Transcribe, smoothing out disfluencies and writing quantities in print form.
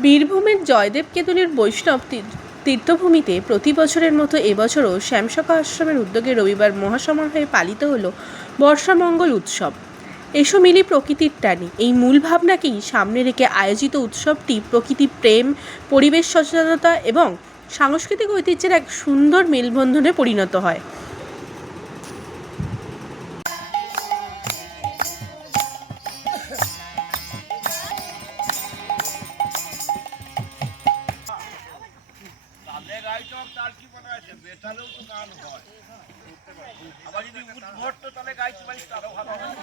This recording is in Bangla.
বীরভূমের জয়দেব কেতুনের বৈষ্ণব তীর্থভূমিতে প্রতি বছরের মতো এবছরও শ্যামশাখা আশ্রমের উদ্যোগে রবিবার মহাসমারোহে পালিত হলো বর্ষামঙ্গল উৎসব। এসো মিলি প্রকৃতির টানে, এই মূল ভাবনাকেই সামনে রেখে আয়োজিত উৎসবটি প্রকৃতি প্রেম, পরিবেশ সচেতনতা এবং সাংস্কৃতিক ঐতিহ্যের এক সুন্দর মেলবন্ধনে পরিণত হয়। তার কি মনে আছে বেতালেও তো গান হয়, আবার যদি উদ্ভট তাহলে গাইতে পারিস তারও ভালো হবে।